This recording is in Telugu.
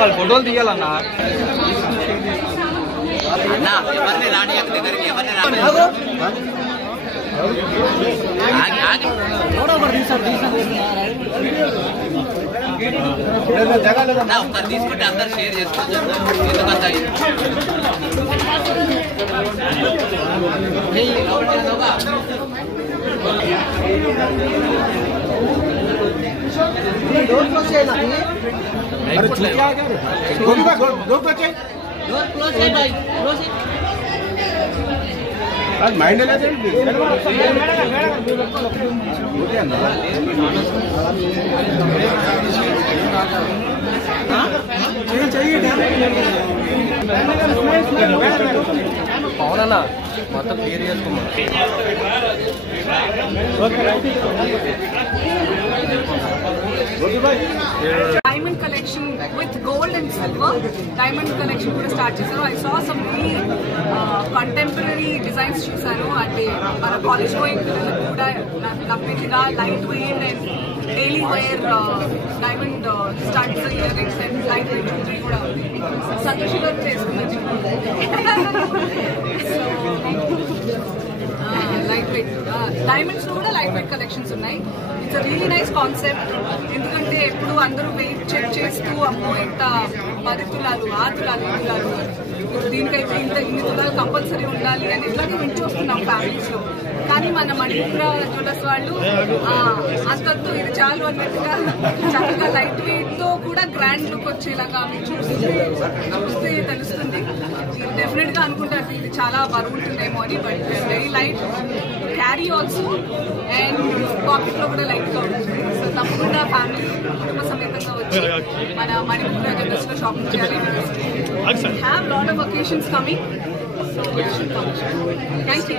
వాళ్ళు ఫోటోలు తీయాలన్నా ఎవరిని రాని ఒకసారి తీసుకుంటే అందరు షేర్ చేసుకోవచ్చు. ఎందుకంత మైండ్ అవునన్నా మొత్తం క్లియర్ చేసుకున్నాం. Diamond collection with gold and silver. Diamond collection kuda start chesaru. I saw some really contemporary designs chusaru. Ante mana college going kuda completely light weight and daily wear diamond studs, earrings and light weight jewelry kuda undi. Santoshi garu chestunnaru. Light weight diamonds kuda light weight collections unnai. It's a really nice concept. ఎందుకంటే ఎప్పుడు అందరూ వెయిట్ చెక్ చేస్తూ అమ్మో ఎంత 10 తులాలు 6 తులాలు 7 తులాలు దీనికైతే ఇన్ని తులాలు కంపల్సరీ ఉండాలి అని ఇట్లాగే వింటూ వస్తున్నాం ఫ్యామిలీస్ లో. కానీ మన మణిపుర జ్యువెలర్స్ వాళ్ళు అంతతో ఇది చాలు అన్నట్టుగా చక్కగా లైట్ వెయిట్ తో కూడా గ్రాండ్ లుక్ వచ్చేలాగా చూస్తే తెలుస్తుంది. డెఫినెట్ గా అనుకుంటారు ఇది చాలా బరువు ఉంటుందేమో అని. But very light carry also and pocket లో కూడా లైట్ గా ఉంటుంది. సో తప్పకుండా ఫ్యామిలీ కుటుంబ సమేతంగా వచ్చి మన మణిపుర జ్యువెలర్స్ లో షాపింగ్ చేయాలి. Have lot of occasions coming. So thank you.